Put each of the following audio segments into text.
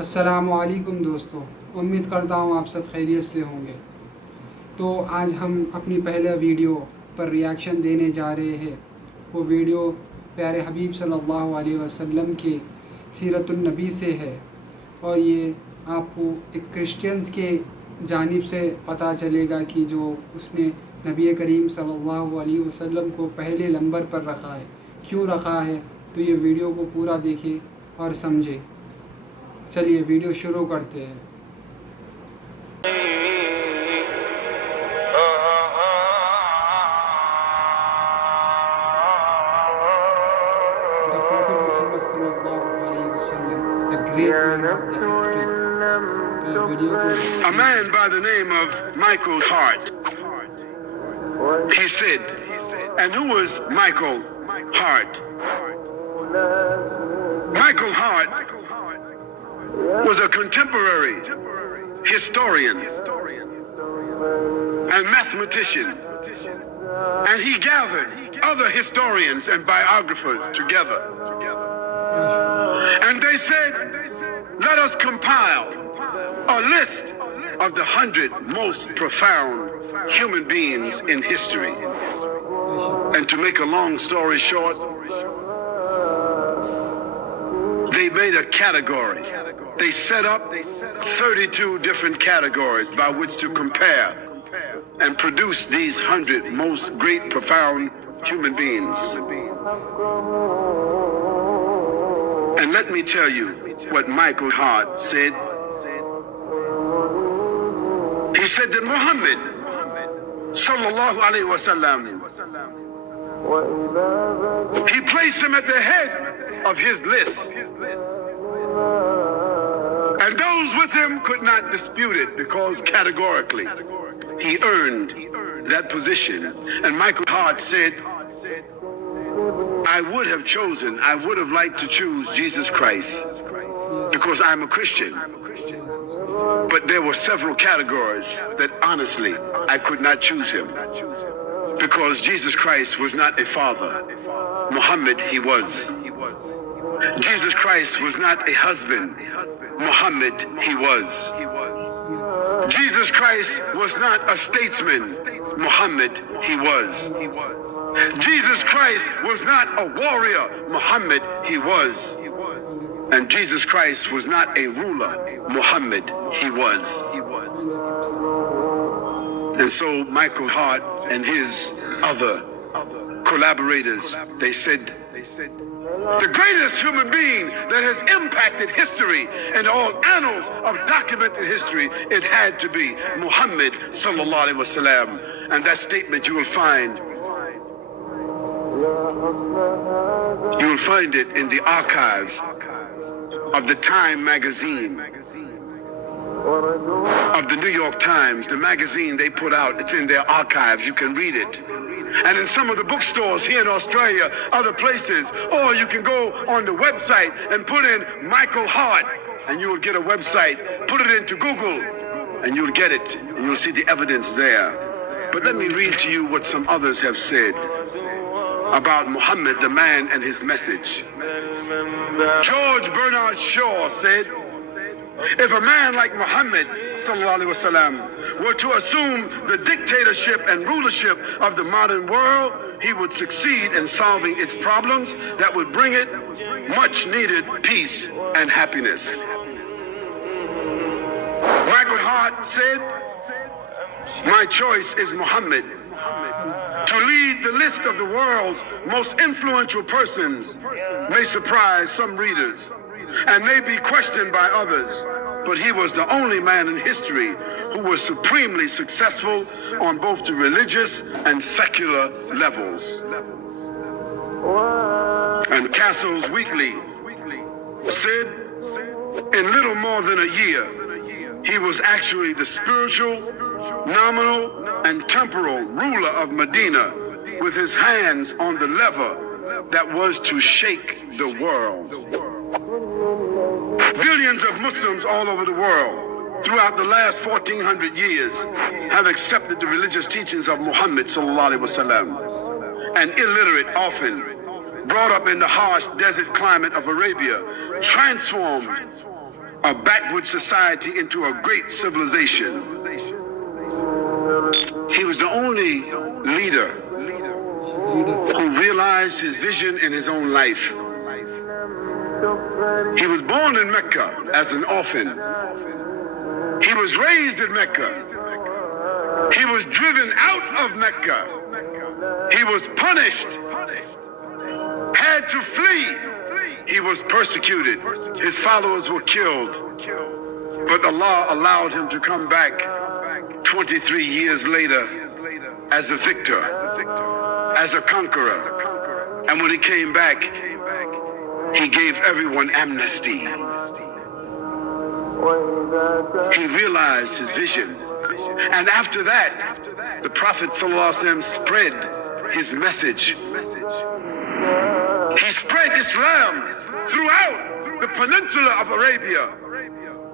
अस्सलामुअलैकुम दोस्तों, उम्मीद करता हूँ आप सब खैरियत से होंगे। तो आज हम अपनी पहले वीडियो पर रिएक्शन देने जा रहे हैं। वो वीडियो प्यारे हबीब सल्लल्लाहु अलैहि वसल्लम के सीरतुन नबी से है और ये आपको एक क्रिश्चियंस के जानिब से पता चलेगा कि जो उसने नबी करीम सल्लल्लाहु अलैहि वसल्लम को पहले नंबर पर रखा है, क्यों रखा है। तो ये वीडियो को पूरा देखें और समझें। चलिए वीडियो शुरू करते हैं। The Prophet Muhammad sallallahu alaihi wasallam, the great man of the history. तो वीडियो को A man by the name of Michael Hart, he said, and who was Michael Hart? Michael Hart was a contemporary historian and mathematician, and he gathered other historians and biographers together, and they said, let us compile a list of the 100 most profound human beings in history. And to make a long story short, they made a category. They set up 32 different categories by which to compare and produce these 100 most great, profound human beings. And let me tell you what Michael Hart said. He said that Muhammad sallallahu alaihi wasallam, he placed him at the head of his list. And those with him could not dispute it because categorically he earned that position. And Michael Hart said, I would have liked to choose Jesus Christ because I'm a Christian. But there were several categories that honestly I could not choose him because Jesus Christ was not a father. Muhammad, he was. Jesus Christ was not a husband. Muhammad, he was. Jesus Christ was not a statesman. Muhammad, he was. Jesus Christ was not a warrior. Muhammad, he was. And Jesus Christ was not a ruler. Muhammad, he was. And so Michael Hart and his other collaborators, they said, the greatest human being that has impacted history and all annals of documented history, it had to be Muhammad sallallahu alaihi wasallam. And that statement you will find it in the archives of the Time magazine, of the New York Times, the magazine they put out. It's in their archives. You can read it. And in some of the bookstores here in Australia, other places, or you can go on the website and put in Michael Hart, and you will get a website. Put it into Google, and you'll get it, and you'll see the evidence there. But let me read to you what some others have said about Muhammad, the man, and his message. George Bernard Shaw said, if a man like Muhammad sallallahu alaihi wasallam were to assume the dictatorship and rulership of the modern world, he would succeed in solving its problems that would bring it much needed peace and happiness. Michael Hart said, my choice is Muhammad. To lead the list of the world's most influential persons may surprise some readers and may be questioned by others, but he was the only man in history who was supremely successful on both the religious and secular levels. And Castle's Weekly said, in little more than a year, he was actually the spiritual, nominal, and temporal ruler of Medina, with his hands on the lever that was to shake the world. Billions of Muslims all over the world throughout the last 1400 years have accepted the religious teachings of Muhammad sallallahu alaihi wasallam. And illiterate, often brought up in the harsh desert climate of Arabia, transformed a backward society into a great civilization. He was the only leader who realized his vision in his own life. He was born in Mecca as an orphan. He was raised in Mecca. He was driven out of Mecca. He was punished, had to flee. He was persecuted. His followers were killed. But Allah allowed him to come back 23 years later as a victor, as a conqueror. And when he came back, he gave everyone amnesty. He realized his vision. And after that, the Prophet ﷺ spread his message. He spread Islam throughout the peninsula of Arabia,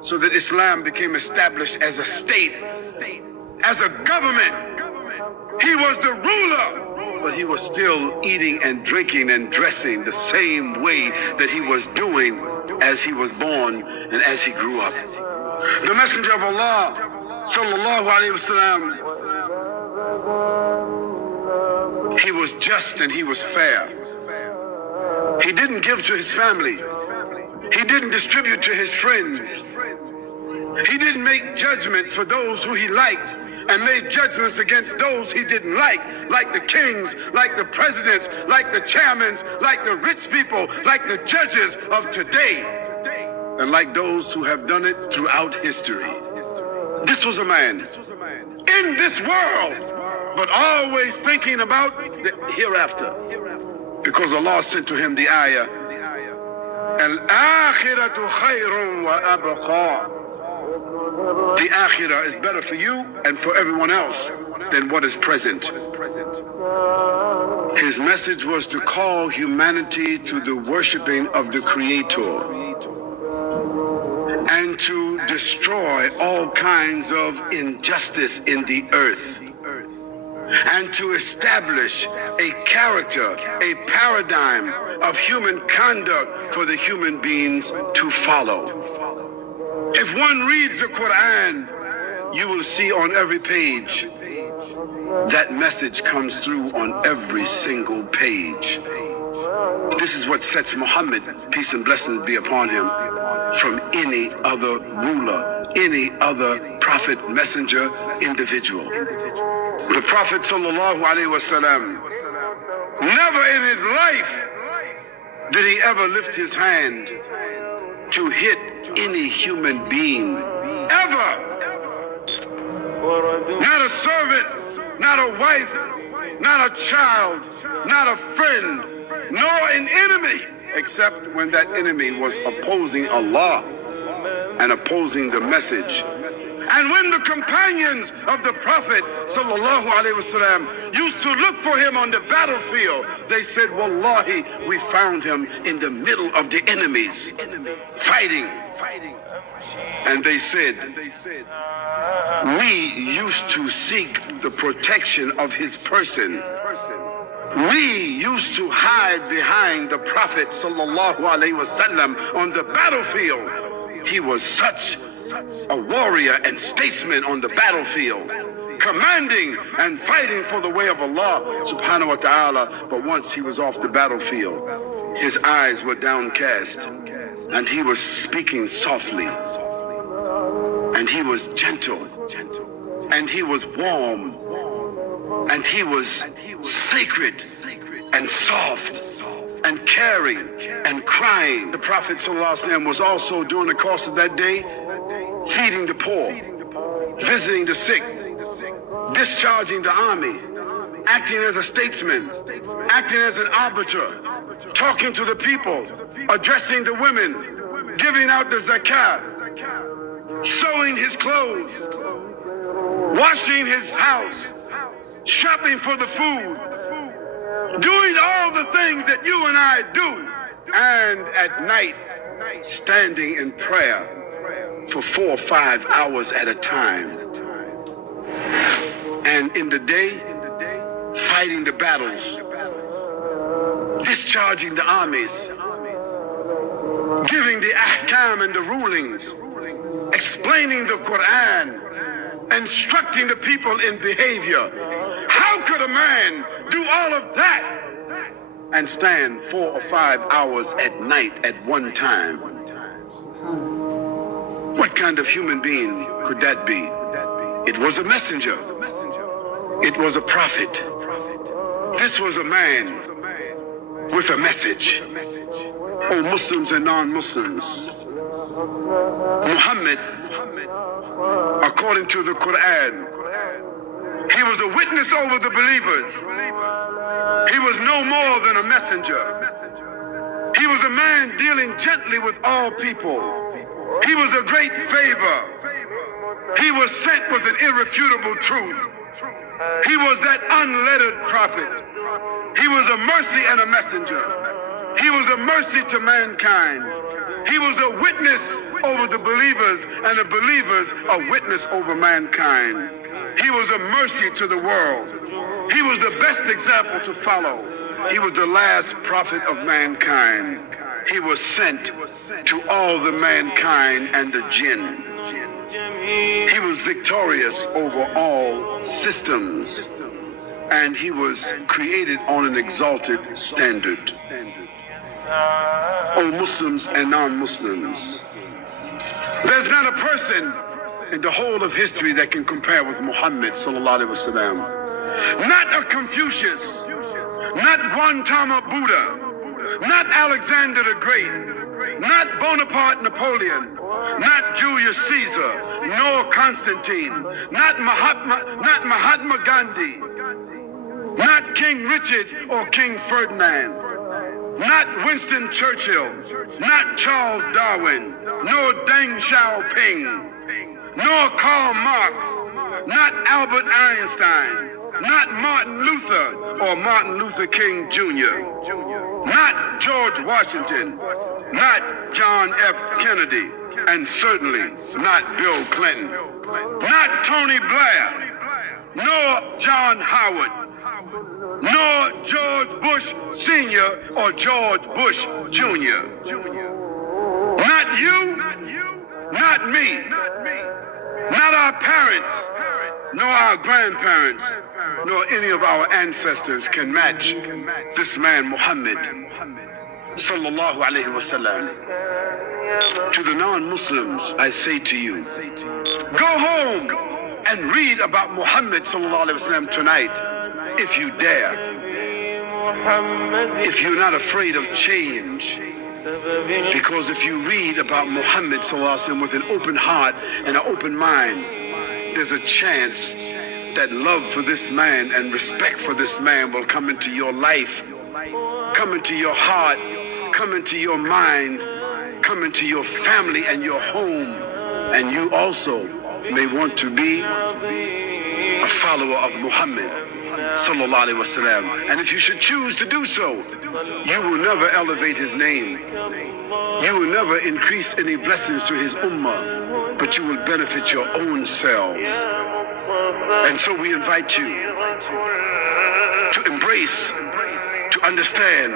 so that Islam became established as a state, as a government. He was the ruler, but he was still eating and drinking and dressing the same way that he was doing as he was born and as he grew up. The Messenger of Allah, sallallahu alaihi wasallam, he was just and he was fair. He didn't give to his family. He didn't distribute to his friends. He didn't make judgment for those who he liked and made judgments against those he didn't like the kings, like the presidents, like the chairmen, like the rich people, like the judges of today, and like those who have done it throughout history. This was a man in this world, but always thinking about the hereafter, because Allah sent to him the ayah, Al-akhiratu khayrun wa abqa. The akhirah is better for you and for everyone else than what is present. His message was to call humanity to the worshiping of the Creator and to destroy all kinds of injustice in the earth, and to establish a character, a paradigm of human conduct for the human beings to follow. If one reads the Quran, you will see on every page that message comes through on every single page. This is what sets Muhammad, peace and blessings be upon him, from any other ruler, any other prophet, messenger, individual. The Prophet sallallahu alaihi wasallam, never in his life did he ever lift his hand to hit any human being, ever. Not a servant, not a wife, not a child, not a friend, nor an enemy, except when that enemy was opposing Allah and opposing the message. And when the companions of the Prophet sallallahu alaihi wasallam used to look for him on the battlefield, they said, Wallahi, we found him in the middle of the enemies, fighting. And they said, we used to seek the protection of his person. We used to hide behind the Prophet sallallahu alaihi wasallam on the battlefield. He was such a warrior and statesman on the battlefield, commanding and fighting for the way of Allah subhanahu wa ta'ala. But once he was off the battlefield, his eyes were downcast, and he was speaking softly, and he was gentle, and he was warm, and he was sacred and soft and caring and crying. The Prophet ﷺ was also, during the course of that day, feeding the poor, visiting the sick, discharging the army, acting as a statesman, acting as an arbiter, talking to the people, addressing the women, giving out the zakat, sewing his clothes, washing his house, shopping for the food, doing all the things that you and I do, and at night standing in prayer for 4 or 5 hours at a time, and in the day fighting the battles, discharging the armies, giving the ahkam and the rulings, explaining the Quran, instructing the people in behavior. How could a man do all of that and stand 4 or 5 hours at night at one time? What kind of human being could that be? It was a messenger. It was a prophet. This was a man with a message. Oh, Muslims and non-Muslims, Muhammad, according to the Quran, he was a witness over the believers. He was no more than a messenger. He was a man dealing gently with all people. He was a great favor. He was sent with an irrefutable truth. He was that unlettered prophet. He was a mercy and a messenger. He was a mercy to mankind. He was a witness over the believers, and the believers a witness over mankind. He was a mercy to the world. He was the best example to follow. He was the last prophet of mankind. He was sent to all the mankind and the jinn. He was victorious over all systems, and he was created on an exalted standard. Oh, Muslims and non-Muslims, there's not a person in the whole of history that can compare with Muhammad sallallahu alaihi wasallam. Not a Confucius, not Gautama Buddha, not Alexander the Great, not Bonaparte Napoleon, not Julius Caesar, nor Constantine, not Mahatma Gandhi, not King Richard or King Ferdinand, not Winston Churchill, not Charles Darwin, nor Deng Xiaoping, nor Karl Marx, not Albert Einstein, not Martin Luther or Martin Luther King Jr., not George Washington, not John F. Kennedy, and certainly not Bill Clinton, not Tony Blair, nor John Howard, nor George Bush Sr. or George Bush Jr. Not you, not me, not our parents, nor our grandparents, nor any of our ancestors can match this man Muhammad sallallahu alayhi wasallam. To the non-Muslims, I say to you, go home and read about Muhammad sallallahu alayhi wasallam tonight, if you dare. If you're not afraid of change, because if you read about Muhammad sallallahu alayhi wasallam with an open heart and an open mind, there's a chance that love for this man and respect for this man will come into your life, come into your heart, come into your mind, come into your family and your home, and you also may want to be a follower of Muhammad sallallahu alaihi wasallam. And if you should choose to do so, you will never elevate his name, you will never increase any blessings to his ummah, but you will benefit your own selves. And so we invite you to embrace, to understand,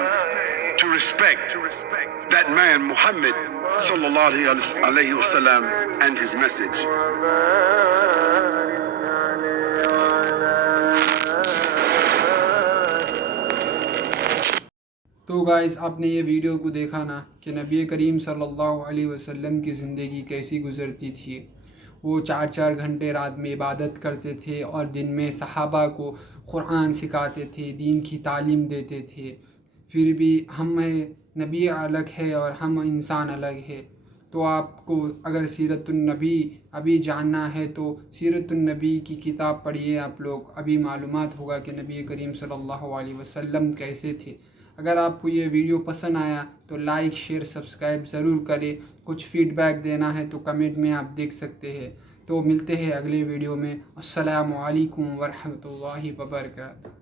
to respect that man Muhammad sallallahu alaihi wasallam and his message. तो guys, आपने ये video को देखा ना कि नबी करीम सल्लल्लाहु अलैहि वसल्लम की ज़िंदगी कैसी गुज़रती थी। वो 4-4 घंटे रात में इबादत करते थे और दिन में सहाबा को कुरान सिखाते थे, दीन की तालीम देते थे। फिर भी हम नबी अलग है और हम इंसान अलग है। तो आपको अगर सीरतुन्नबी अभी जानना है तो सीरतुन्नबी की किताब पढ़िए आप लोग, अभी मालूमात होगा कि नबी करीम सल्लल्लाहु अलैहि वसल्लम कैसे थे। अगर आपको ये वीडियो पसंद आया तो लाइक, शेयर, सब्सक्राइब ज़रूर करें। कुछ फीडबैक देना है तो कमेंट में आप देख सकते हैं। तो मिलते हैं अगले वीडियो में। अस्सलामु अलैकुम वरहमतुल्लाहि वबरकातुहू।